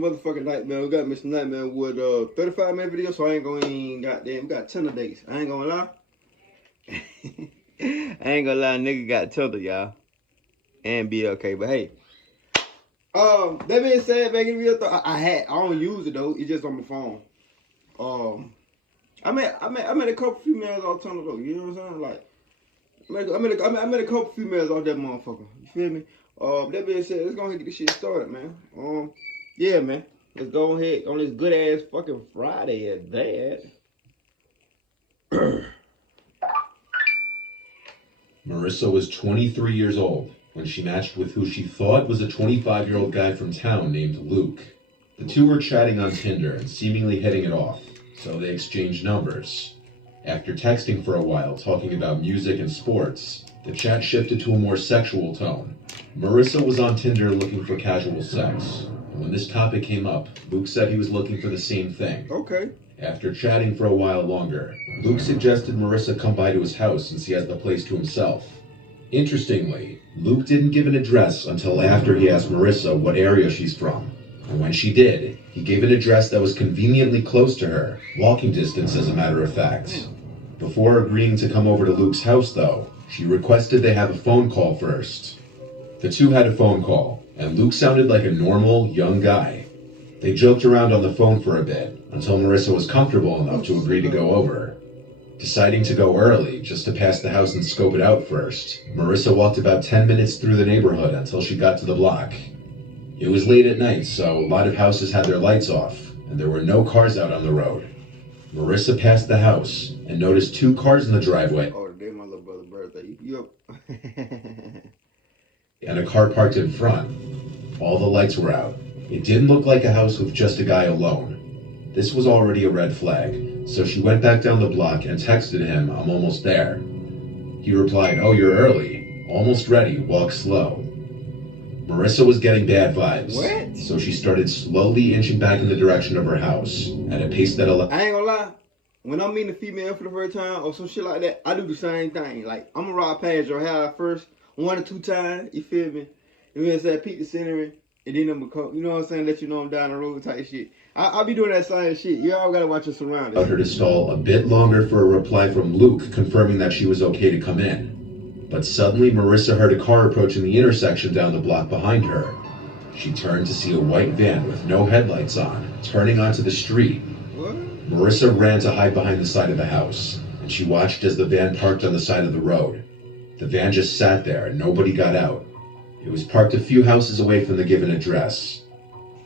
some motherfucking Nightmare. We got me some Nightmare with 35-minute video, so I ain't gonna even goddamn. We got Tinder dates. I ain't gonna lie. I ain't gonna lie, nigga got Tinder, y'all. And BLK, but hey. That being said, man, give me a thought. I don't use it though. It's just on my phone. I met a couple females off Tinder though. You know what I'm saying? Like, I met a couple females off that motherfucker. You feel me? That being said, let's go ahead and get this shit started, man. Yeah, man. Let's go ahead on this good ass fucking Friday at that. Marissa was 23 years old when she matched with who she thought was a 25-year-old guy from town named Luke. The two were chatting on Tinder and seemingly hitting it off, so they exchanged numbers. After texting for a while, talking about music and sports, the chat shifted to a more sexual tone. Marissa was on Tinder looking for casual sex. And when this topic came up, Luke said he was looking for the same thing. Okay. After chatting for a while longer, Luke suggested Marissa come by to his house since he has the place to himself. Interestingly, Luke didn't give an address until after he asked Marissa what area she's from. And when she did, he gave an address that was conveniently close to her, walking distance as a matter of fact. Before agreeing to come over to Luke's house though, she requested they have a phone call first. The two had a phone call, and Luke sounded like a normal, young guy. They joked around on the phone for a bit, until Marissa was comfortable enough to agree to go over. Deciding to go early, just to pass the house and scope it out first, Marissa walked about 10 minutes through the neighborhood until she got to the block. It was late at night, so a lot of houses had their lights off, and there were no cars out on the road. Marissa passed the house and noticed two cars in the driveway. Oh, today my little brother's birthday. Yup. And a car parked in front. All the lights were out. It didn't look like a house with just a guy alone. This was already a red flag, so she went back down the block and texted him, "I'm almost there." He replied, "Oh, you're early. Almost ready. Walk slow." Marissa was getting bad vibes. What? So she started slowly inching back in the direction of her house at a pace that allowed. I ain't gonna lie. When I'm meeting a female for the first time or some shit like that, I do the same thing. Like, I'm gonna ride past your house first 1 or 2 times. You feel me? And then say peek the scenery, and then I'm gonna come. You know what I'm saying? Let you know I'm down the road type shit. I'll be doing that same shit. You all gotta watch your surroundings. Allowed her to stall a bit longer for a reply from Luke confirming that she was okay to come in. But suddenly Marissa heard a car approaching the intersection down the block behind her. She turned to see a white van with no headlights on, turning onto the street. What? Marissa ran to hide behind the side of the house, and she watched as the van parked on the side of the road. The van just sat there and nobody got out. It was parked a few houses away from the given address.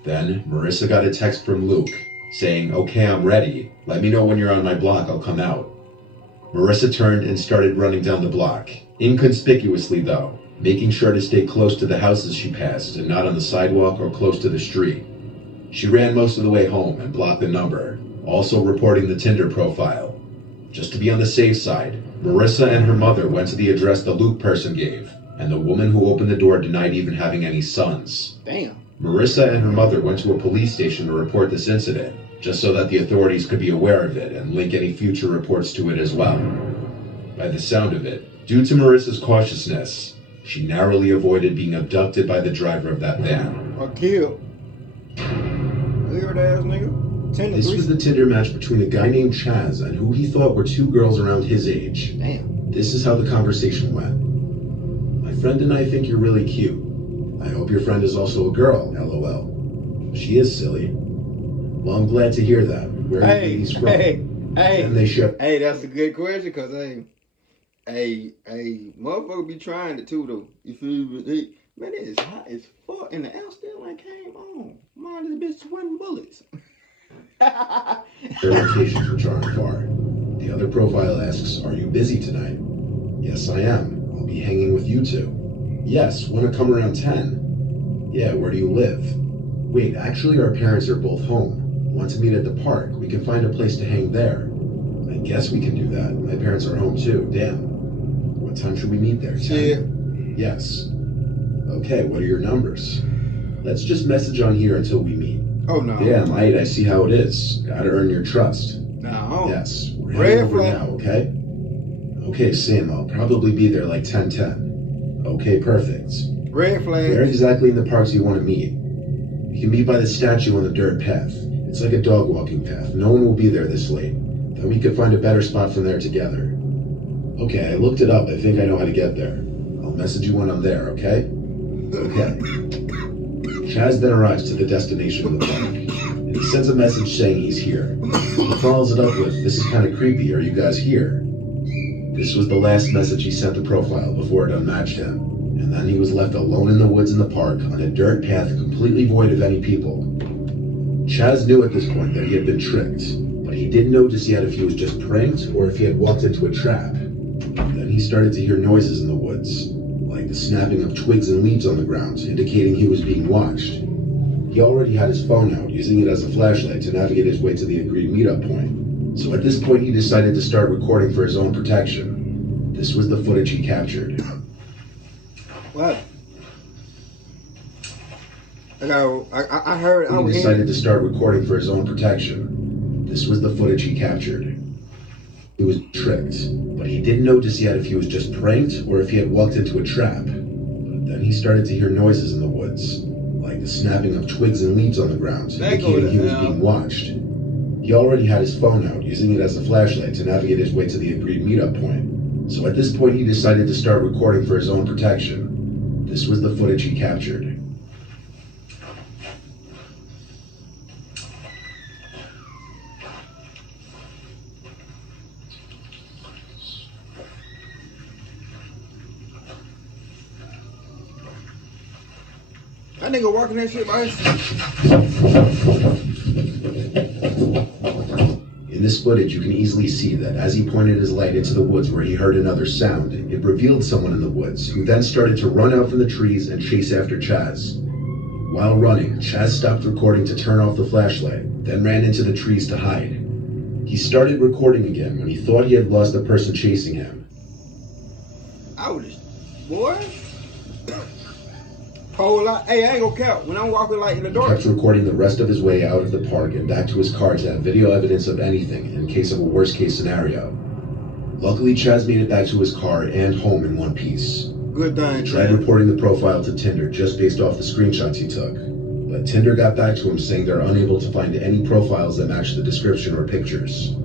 Then Marissa got a text from Luke, saying, "Okay, I'm ready. Let me know when you're on my block, I'll come out." Marissa turned and started running down the block, inconspicuously though, making sure to stay close to the houses she passed and not on the sidewalk or close to the street. She ran most of the way home and blocked the number, also reporting the Tinder profile. Just to be on the safe side, Marissa and her mother went to the address the Luke person gave, and the woman who opened the door denied even having any sons. Damn. Marissa and her mother went to a police station to report this incident, just so that the authorities could be aware of it and link any future reports to it as well. By the sound of it, due to Marissa's cautiousness, she narrowly avoided being abducted by the driver of that van. Or killed. Weird ass nigga. This was the Tinder match between a guy named Chaz and who he thought were 2 girls around his age. Damn. This is how the conversation went. "My friend and I think you're really cute. I hope your friend is also a girl, LOL. She is silly. Well, I'm glad to hear that. Where are you ladies from?" And they shook. Hey, that's a good question, cause motherfucker be trying it too though. You feel me? Man, it is hot as fuck, and the L still ain't came on. Mind this bitch sweating bullets. Their locations, which aren't far. The other profile asks, "Are you busy tonight?" "Yes, I am. I'll be hanging with you two." "Yes, wanna come around 10? "Yeah, where do you live?" "Wait, actually our parents are both home. Want to meet at the park? We can find a place to hang there." "I guess we can do that. My parents are home too. Damn. What time should we meet there? 10? Yeah. "Yes." "Okay, what are your numbers?" "Let's just message on here until we meet." Oh no. "Damn, mate, I see how it is. Gotta earn your trust." No. "Yes, we're Red heading over flag. now, okay?" "Okay, Sam, I'll probably be there like 10:10. "Okay, perfect. Red flag. Where exactly in the parks do you want to meet?" can meet by the statue on the dirt path. It's like a dog walking path. No one will be there this late. Then we could find a better spot from there together. Okay, I looked it up. I think I know how to get there. I'll message you when I'm there, okay? Okay. Chaz then arrives to the destination of the park, and he sends a message saying he's here. He follows it up with, "This is kind of creepy, are you guys here?" This was the last message he sent the profile before it unmatched him, and then he was left alone in the woods in the park on a dirt path completely void of any people. Chaz knew at this point that he had been tricked, but he didn't know just yet if he was just pranked or if he had walked into a trap. Then he started to hear noises in the woods, like the snapping of twigs and leaves on the ground, indicating he was being watched. He already had his phone out, using it as a flashlight to navigate his way to the agreed meetup point. So at this point he decided to start recording for his own protection. This was the footage he captured. What? I heard. He decided to start recording for his own protection. This was the footage he captured. He was tricked, but he didn't know just yet if he was just pranked or if he had walked into a trap. But then he started to hear noises in the woods, like the snapping of twigs and leaves on the ground, indicating he was being watched. He already had his phone out, using it as a flashlight to navigate his way to the agreed meetup point. So at this point he decided to start recording for his own protection. This was the footage he captured. That nigga walking that shit by himself. In this footage, you can easily see that as he pointed his light into the woods where he heard another sound, it revealed someone in the woods, who then started to run out from the trees and chase after Chaz. While running, Chaz stopped recording to turn off the flashlight, then ran into the trees to hide. He started recording again when he thought he had lost the person chasing him. Ouch, boy. Whole lot. Hey, I ain't gonna count. When I'm walking like in the dark. He kept recording the rest of his way out of the park and back to his car to have video evidence of anything in case of a worst case scenario. Luckily, Chaz made it back to his car and home in one piece. Good thing. He tried reporting the profile to Tinder just based off the screenshots he took, but Tinder got back to him saying they're unable to find any profiles that match the description or pictures.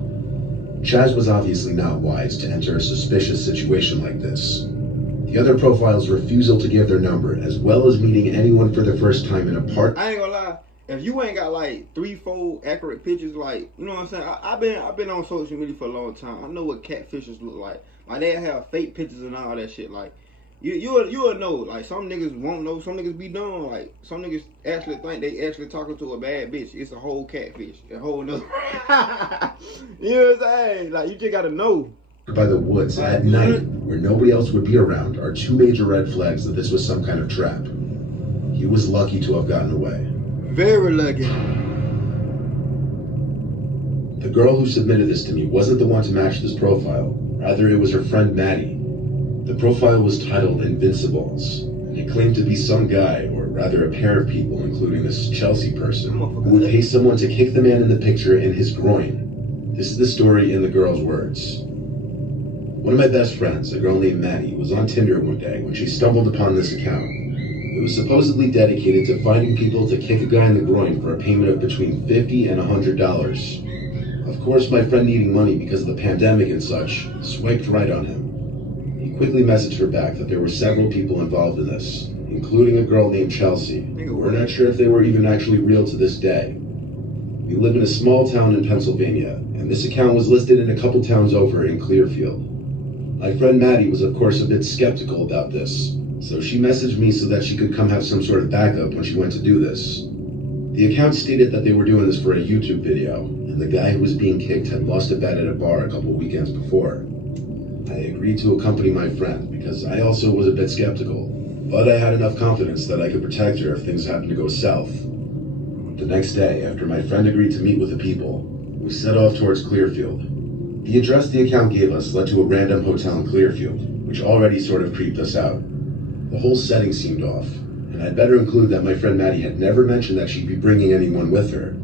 Chaz was obviously not wise to enter a suspicious situation like this. The other profiles' refusal to give their number, as well as meeting anyone for the first time in a park. I ain't gonna lie. If you ain't got like 3-4 accurate pictures, like, you know what I'm saying? I've been on social media for a long time. I know what catfishers look like. Like, they have fake pictures and all that shit. Like, you'll know. Like, some niggas won't know. Some niggas be dumb. Like, some niggas actually think they actually talking to a bad bitch. It's a whole catfish. A whole nother. You know what I'm saying? Like, you just gotta know. By the woods at night, where nobody else would be around, are two major red flags that this was some kind of trap. He was lucky to have gotten away. Very lucky. The girl who submitted this to me wasn't the one to match this profile. Rather, it was her friend Maddie. The profile was titled Invincibles, and it claimed to be some guy, or rather a pair of people, including this Chelsea person, who would pay someone to kick the man in the picture in his groin. This is the story in the girl's words. One of my best friends, a girl named Maddie, was on Tinder one day when she stumbled upon this account. It was supposedly dedicated to finding people to kick a guy in the groin for a payment of between $50 and $100. Of course, my friend, needing money because of the pandemic and such, swiped right on him. He quickly messaged her back that there were several people involved in this, including a girl named Chelsea. We're not sure if they were even actually real to this day. We live in a small town in Pennsylvania, and this account was listed in a couple towns over in Clearfield. My friend Maddie was of course a bit skeptical about this, so she messaged me so that she could come have some sort of backup when she went to do this. The account stated that they were doing this for a YouTube video, and the guy who was being kicked had lost a bet at a bar a couple weekends before. I agreed to accompany my friend because I also was a bit skeptical, but I had enough confidence that I could protect her if things happened to go south. The next day, after my friend agreed to meet with the people, we set off towards Clearfield. The address the account gave us led to a random hotel in Clearfield, which already sort of creeped us out. The whole setting seemed off, and I'd better include that my friend Maddie had never mentioned that she'd be bringing anyone with her.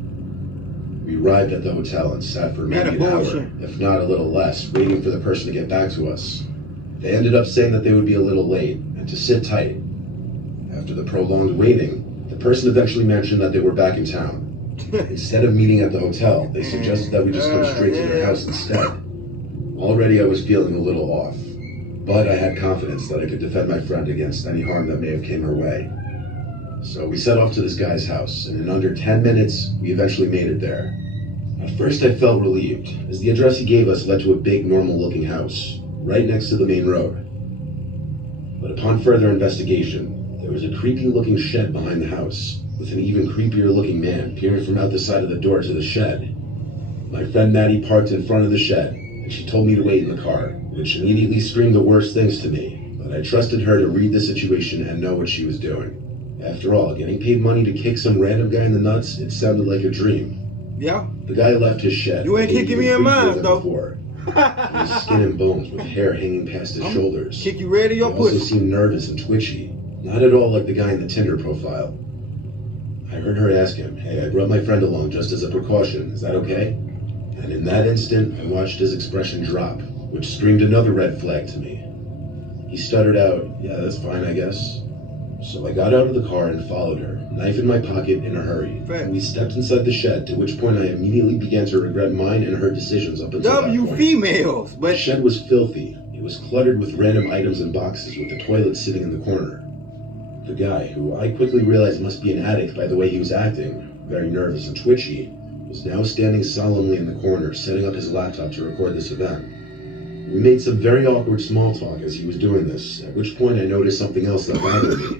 We arrived at the hotel and sat for maybe an hour, if not a little less, waiting for the person to get back to us. They ended up saying that they would be a little late, and to sit tight. After the prolonged waiting, The person eventually mentioned that they were back in town. Instead of meeting at the hotel, they suggested that we just come straight to their house instead. Already I was feeling a little off, but I had confidence that I could defend my friend against any harm that may have came her way. So we set off to this guy's house, and in under 10 minutes, we eventually made it there. At first I felt relieved, as the address he gave us led to a big, normal-looking house, right next to the main road. But upon further investigation, there was a creepy-looking shed behind the house, with an even creepier-looking man peering from out the side of the door to the shed. My friend Maddie parked in front of the shed, and she told me to wait in the car, which immediately screamed the worst things to me, but I trusted her to read the situation and know what she was doing. After all, getting paid money to kick some random guy in the nuts, it sounded like a dream. Yeah. The guy left his shed. You ain't kicking me in mine, though. Before. He was skin and bones with hair hanging past his shoulders. Kick you ready, your He also pussy. seemed nervous and twitchy, not at all like the guy in the Tinder profile. I heard her ask him, "Hey, I brought my friend along just as a precaution. Is that okay?" And in that instant, I watched his expression drop, which screamed another red flag to me. He stuttered out, "Yeah, that's fine, I guess." So I got out of the car and followed her, knife in my pocket, in a hurry. Fact. We stepped inside the shed, to which point I immediately began to regret mine and her decisions up until that W point. females, The but shed was filthy. It was cluttered with random items and boxes, with the toilet sitting in the corner. The guy, who I quickly realized must be an addict by the way he was acting, very nervous and twitchy, was now standing solemnly in the corner, setting up his laptop to record this event. We made some very awkward small talk as he was doing this, at which point I noticed something else that bothered me.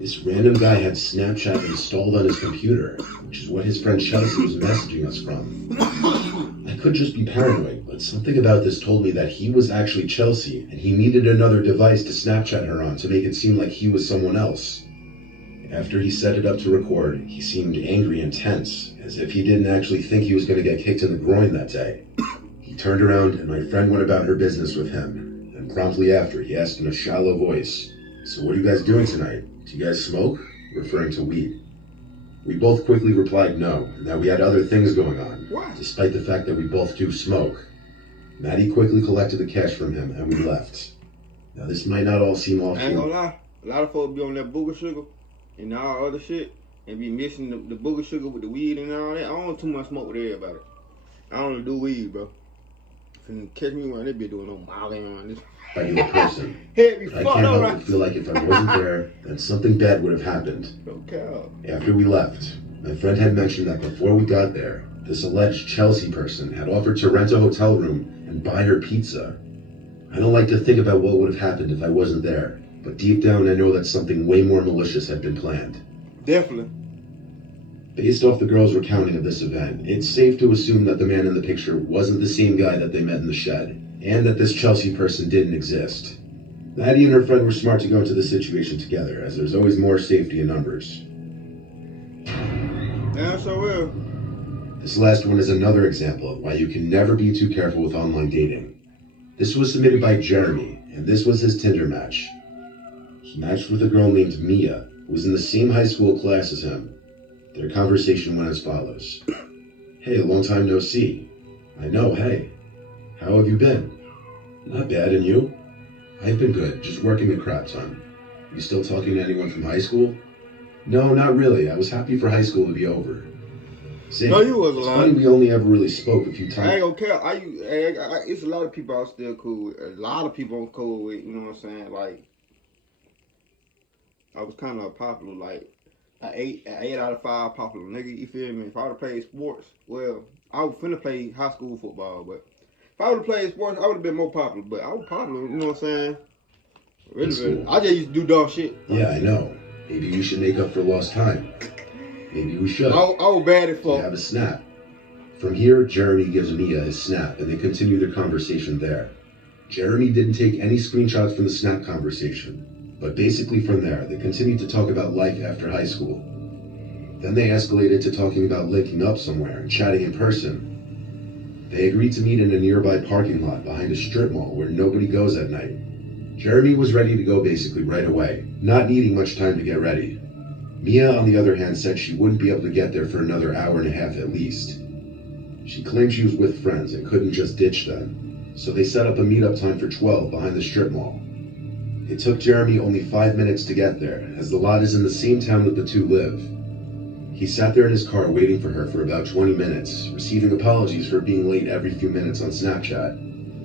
This random guy had Snapchat installed on his computer, which is what his friend Chelsea was messaging us from. I could just be paranoid, but something about this told me that he was actually Chelsea, and he needed another device to Snapchat her on to make it seem like he was someone else. After he set it up to record, he seemed angry and tense, as if he didn't actually think he was going to get kicked in the groin that day. He turned around, and my friend went about her business with him, and promptly after, he asked in a shallow voice, "So what are you guys doing tonight? Do you guys smoke?" referring to weed. We both quickly replied no, and that we had other things going on, What? despite the fact that we both do smoke. Maddie quickly collected the cash from him, and we left. Now this might not all seem I ain't gonna awful. lie. A lot of folks be on that booger sugar and all other shit and be mixing the booger sugar with the weed and all that. I don't too much smoke with everybody. I only do weed, bro. Finna catch me when they be doing no mouthing on this. Regular person. Head be I fucked can't up, help right? but feel like if I wasn't there, then something bad would have happened. No cow. After we left, my friend had mentioned that before we got there, this alleged Chelsea person had offered to rent a hotel room and buy her pizza. I don't like to think about what would have happened if I wasn't there, but deep down I know that something way more malicious had been planned. Definitely. Based off the girl's recounting of this event, it's safe to assume that the man in the picture wasn't the same guy that they met in the shed, and that this Chelsea person didn't exist. Maddie and her friend were smart to go into the situation together, as there's always more safety in numbers. Yeah, so well. This last one is another example of why you can never be too careful with online dating. This was submitted by Jeremy, and this was his Tinder match. He matched with a girl named Mia, who was in the same high school class as him. Their conversation went as follows. "Hey, long time no see." "I know, hey. How have you been?" "Not bad, and you?" "I've been good, just working a crap ton." "You still talking to anyone from high school?" "No, not really. I was happy for high school to be over." "Same. No, you was It's lying. funny we only ever really spoke a few I ain't times. gonna care. It's a lot of people I'm still cool with. A lot of people I'm cool with. You know what I'm saying? Like, I was kind of popular. Like, an 8 out of 5 popular nigga. You feel me? If I would have played sports, well, I was finna play high school football, but if I would have played sports, I would have been more popular. But I was popular. You know what I'm saying? Really. I just used to do dumb shit. Yeah, I know. Maybe we should make up for lost time. Maybe we should. I was bad as We fuck. have a snap. From here, Jeremy gives Mia his snap, and they continue their conversation there. Jeremy didn't take any screenshots from the snap conversation, but basically from there, they continued to talk about life after high school. Then they escalated to talking about linking up somewhere and chatting in person. They agreed to meet in a nearby parking lot behind a strip mall where nobody goes at night. Jeremy was ready to go basically right away, not needing much time to get ready. Mia, on the other hand, said she wouldn't be able to get there for another hour and a half at least. She claimed she was with friends and couldn't just ditch them, so they set up a meetup time for 12 behind the strip mall. It took Jeremy only 5 minutes to get there, as the lot is in the same town that the two live. He sat there in his car waiting for her for about 20 minutes, receiving apologies for being late every few minutes on Snapchat.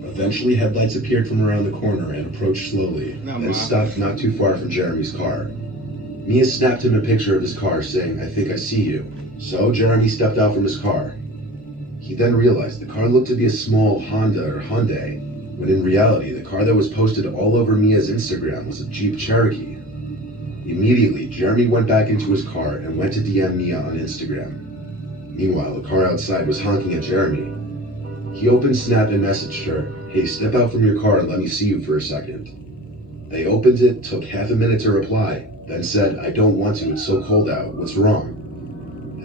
Eventually, headlights appeared from around the corner and approached slowly, then stopped not too far from Jeremy's car. Mia snapped him a picture of his car, saying, "I think I see you." So Jeremy stepped out from his car. He then realized the car looked to be a small Honda or Hyundai, when in reality, the car that was posted all over Mia's Instagram was a Jeep Cherokee. Immediately, Jeremy went back into his car and went to DM Mia on Instagram. Meanwhile, the car outside was honking at Jeremy. He opened Snap and messaged her, "Hey, step out from your car and let me see you for a second." They opened it, took half a minute to reply, then said, "I don't want to, it's so cold out, what's wrong?"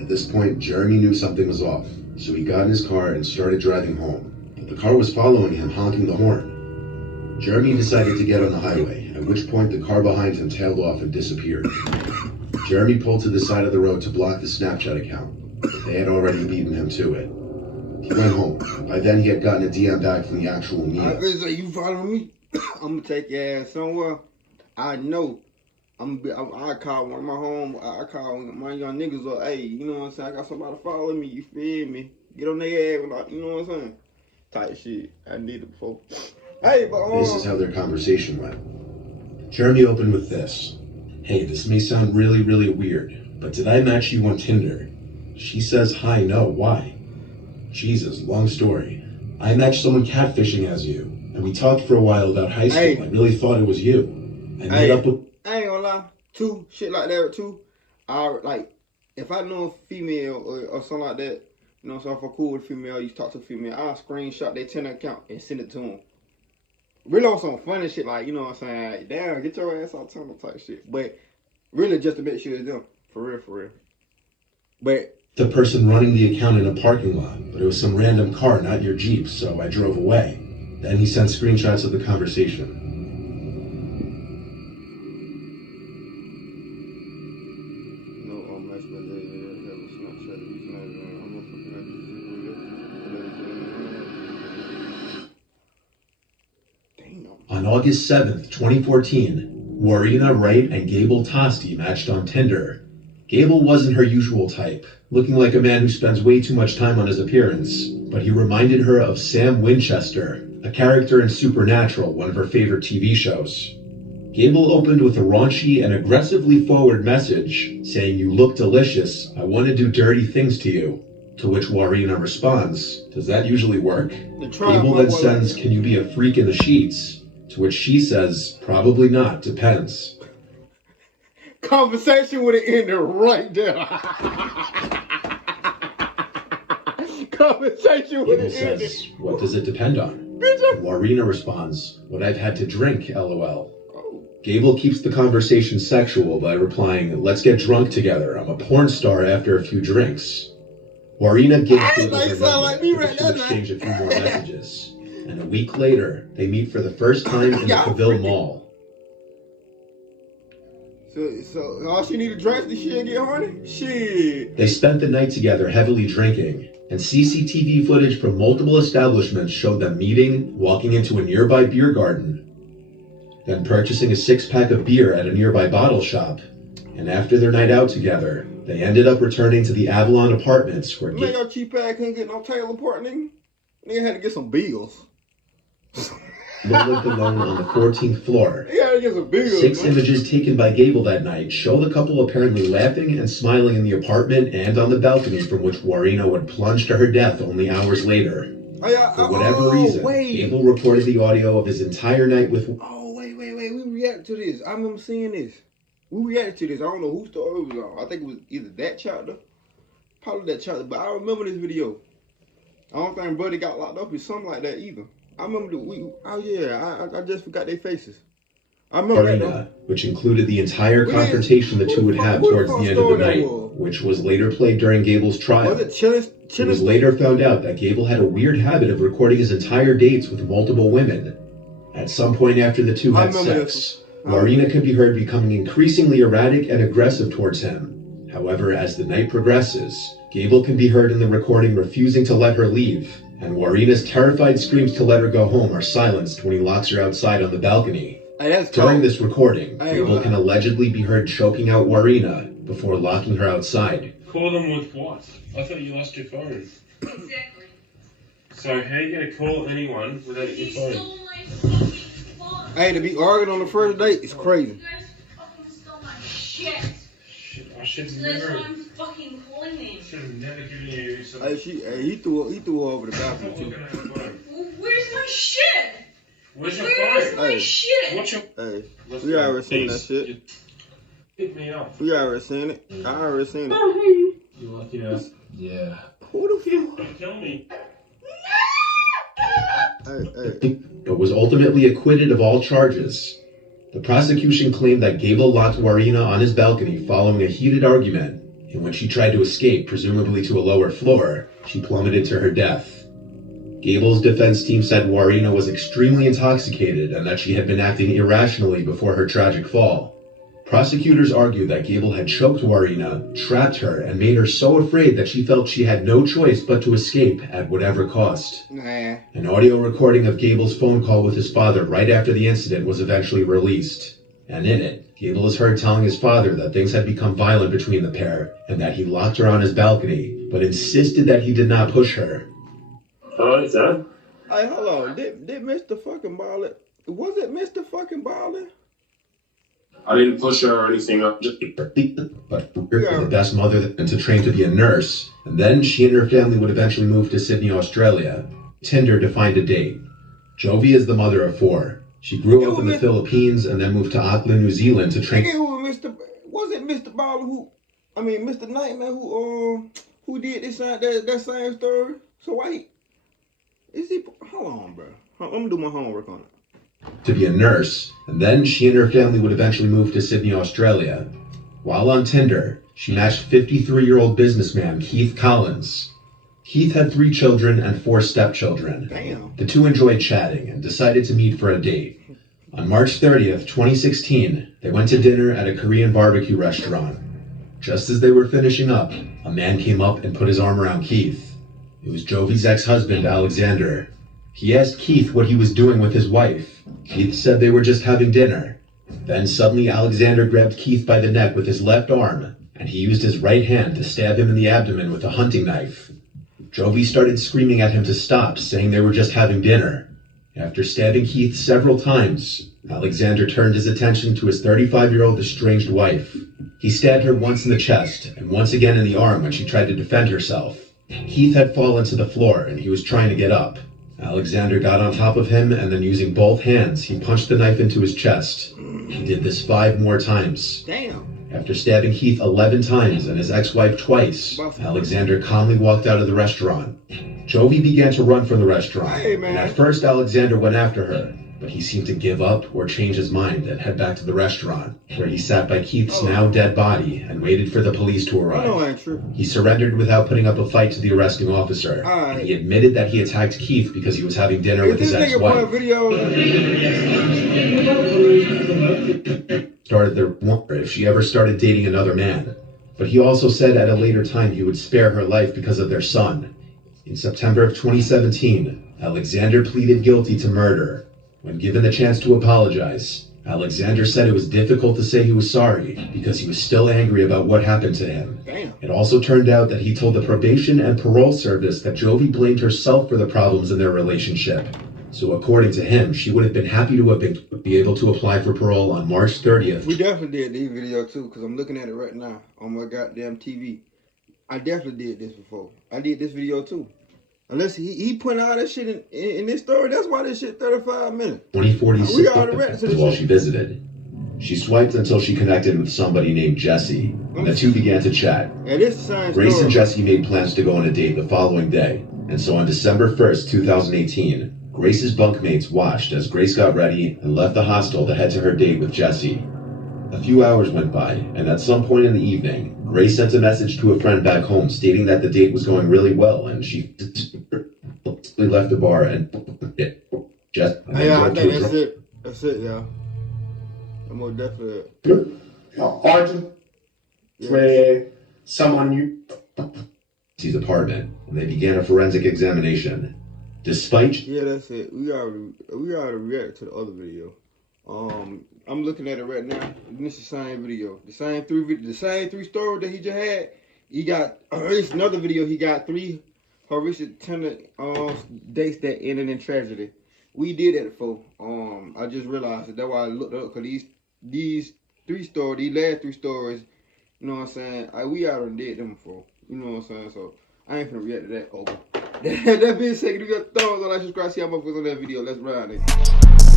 At this point, Jeremy knew something was off, so he got in his car and started driving home. But the car was following him, honking the horn. Jeremy decided to get on the highway, at which point the car behind him tailed off and disappeared. Jeremy pulled to the side of the road to block the Snapchat account, but they had already beaten him to it. He went home. By then he had gotten a DM back from the actual Mia. I was like, "You following me? I'm gonna take your ass somewhere. I know. I call one of my home. I call my young niggas up. Hey, you know what I'm saying? I got somebody following me. You feel me? Get on their ass. You know what I'm saying? Type shit. I need it before. Hey, but This is how their conversation went. Jeremy opened with this. "Hey, this may sound really, really weird, but did I match you on Tinder?" She says, "Hi, no, why?" "Jesus, long story. I matched someone catfishing as you, and we talked for a while about high school. Hey. I really thought it was you. I met up with..." I ain't gonna lie. Too shit like that too. If I know a female or something like that, you know, so if I'm cool with a female, you talk to a female, I'll screenshot their Tinder account and send it to them. Really on some funny shit, like, you know what I'm saying? Like, damn, get your ass off Tinder type shit. But really just to make sure it's them. For real, for real. But the person running the account in a parking lot, but it was some random car, not your Jeep, so I drove away. Then he sent screenshots of the conversation. On August 7th, 2014, Warina Wright and Gable Tosti matched on Tinder. Gable wasn't her usual type, looking like a man who spends way too much time on his appearance, but he reminded her of Sam Winchester, a character in Supernatural, one of her favorite TV shows. Gable opened with a raunchy and aggressively forward message, saying, "You look delicious, I want to do dirty things to you." To which Warina responds, "Does that usually work?" Gable then sends, "Can you be a freak in the sheets?" To which she says, "Probably not, depends." Conversation would have ended right there. Conversation would Gable have ended. says, "What does it depend on?" Warina responds, "What I've had to drink, lol." Gable keeps the conversation sexual by replying, "Let's get drunk together. I'm a porn star after a few drinks." Warina gives Gable her number, to exchange a few more messages. And a week later, they meet for the first time in the Paville Mall. So all she need to drink the shit and get horny? Shit. They spent the night together heavily drinking, and CCTV footage from multiple establishments showed them meeting, walking into a nearby beer garden, then purchasing a 6-pack of beer at a nearby bottle shop. And after their night out together, they ended up returning to the Avalon Apartments where... Man, your cheap ass couldn't get no Taylor Port, nigga. Nigga had to get some bills. They lived alone on the 14th floor. He had to get some bills. 6 images taken by Gable that night show the couple apparently laughing and smiling in the apartment and on the balcony from which Warina would plunge to her death only hours later. For whatever reason, Gable reported the audio of his entire night with... Oh, wait. We reacted to this. I remember seeing this. We reacted to this. I don't know whose story it was on. I think it was either that chapter. Probably that chapter. But I remember this video. I don't think Buddy got locked up or something like that either. I remember I just forgot their faces. I remember that, which included the entire confrontation the two would have towards the end of the night, which was later played during Gable's trial. It was later found out that Gable had a weird habit of recording his entire dates with multiple women. At some point after the two had sex, Warina could be heard becoming increasingly erratic and aggressive towards him. However, as the night progresses, Gable can be heard in the recording refusing to let her leave, and Warina's terrified screams to let her go home are silenced when he locks her outside on the balcony. Hey, that's During cold. this recording, I ain't Gable gonna can lie. allegedly be heard choking out Warina before locking her outside. Call them with what? I thought you lost your phone. Exactly. So how are you going to call anyone without your He phone? stole my fucking phone. Hey, to be arguing on the first date is You crazy. guys fucking stole my shit. Shit, I should So have that's never. why I'm fucking calling him. Should have never given you some. Hey, he threw her over the Stop balcony looking too. at the phone. Well, where's my shit? Where's your Where's phone? my Hey. shit? What's your? Hey, Listen, we already seen that please, shit. just pick me up. We already seen it. I already seen it. You lucky ass. Yeah. Who the fuck? Don't kill me. Hey. But was ultimately acquitted of all charges. The prosecution claimed that Gable locked Warina on his balcony following a heated argument, and when she tried to escape, presumably to a lower floor, she plummeted to her death. Gable's defense team said Warina was extremely intoxicated and that she had been acting irrationally before her tragic fall. Prosecutors argued that Gable had choked Warina, trapped her, and made her so afraid that she felt she had no choice but to escape at whatever cost. Nah. An audio recording of Gable's phone call with his father right after the incident was eventually released. And in it, Gable is heard telling his father that things had become violent between the pair and that he locked her on his balcony, but insisted that he did not push her. Hello, Dad. Hey, hold on. Did Mr. fucking Baller? Was it Mr. fucking Baller? I didn't push her or anything. I just. But the best mother than to train to be a nurse, and then she and her family would eventually move to Sydney, Australia. Tinder defined a date. Jovi is the mother of 4. She grew up in the Philippines and then moved to Auckland, New Zealand to train. Was it Mr. Baller Mr. Nightmare who did this that same story? So why is he? Hold on, bro. I'm gonna do my homework on it. To be a nurse, and then she and her family would eventually move to Sydney, Australia. While on Tinder, she matched 53-year-old businessman Keith Collins. Keith had 3 children and 4 stepchildren. Damn. The two enjoyed chatting and decided to meet for a date. On March 30th, 2016, they went to dinner at a Korean barbecue restaurant. Just as they were finishing up, a man came up and put his arm around Keith. It was Jovi's ex-husband, Alexander. He asked Keith what he was doing with his wife. Keith said they were just having dinner. Then suddenly Alexander grabbed Keith by the neck with his left arm, and he used his right hand to stab him in the abdomen with a hunting knife. Jovi started screaming at him to stop, saying they were just having dinner. After stabbing Keith several times, Alexander turned his attention to his 35-year-old estranged wife. He stabbed her once in the chest and once again in the arm when she tried to defend herself. Keith had fallen to the floor and he was trying to get up. Alexander got on top of him and then using both hands, he punched the knife into his chest. He did this 5 more times. Damn. After stabbing Keith 11 times and his ex-wife twice, Alexander calmly walked out of the restaurant. Jovi began to run from the restaurant, Hey, man. and at first Alexander went after her, but he seemed to give up or change his mind and head back to the restaurant, where he sat by Keith's now dead body and waited for the police to I know I arrive. ain't tripping. He surrendered without putting up a fight to the arresting officer. Alright. And he admitted that he attacked Keith because he was having dinner with Is his this nigga putting ex-wife. videos? Started their wonder if she ever started dating another man. But he also said at a later time he would spare her life because of their son. In September of 2017, Alexander pleaded guilty to murder. When given the chance to apologize, Alexander said it was difficult to say he was sorry because he was still angry about what happened to him. Damn. It also turned out that he told the probation and parole service that Jovi blamed herself for the problems in their relationship. So according to him, she would have been happy to be able to apply for parole on March 30th. We definitely did this video too, because I'm looking at it right now on my goddamn TV. I definitely did this before. I did this video too. Unless he putting all that shit in this story, that's why this shit 35 minutes. 2046 We already read to this while shit. she visited. She swiped until she connected with somebody named Jesse, and the two began to chat. And this is the same Grace story. and Jesse made plans to go on a date the following day, and so on December 1st, 2018, Grace's bunkmates watched as Grace got ready and left the hostel to head to her date with Jesse. A few hours went by, and at some point in the evening, Grace sent a message to a friend back home stating that the date was going really well, and she left the bar and just Yeah, I think that's it. That's it, y'all. I'm more definitely Argent, yeah. where someone you Jesse's apartment, and they began a forensic examination. Despite Yeah, that's it. We already reacted to the other video. I'm looking at it right now. And this is the same video. The same three stories that he just had. He got it's another video. He got 3 horrific Tinder dates that ended in tragedy. We did that before. I just realized it. That's why I looked up, cause these last 3 stories, you know what I'm saying? We already did them before. You know what I'm saying? So I ain't finna react to that over. That being said, give me a thumbs up, like, subscribe, see how much was on that video. Let's ride it.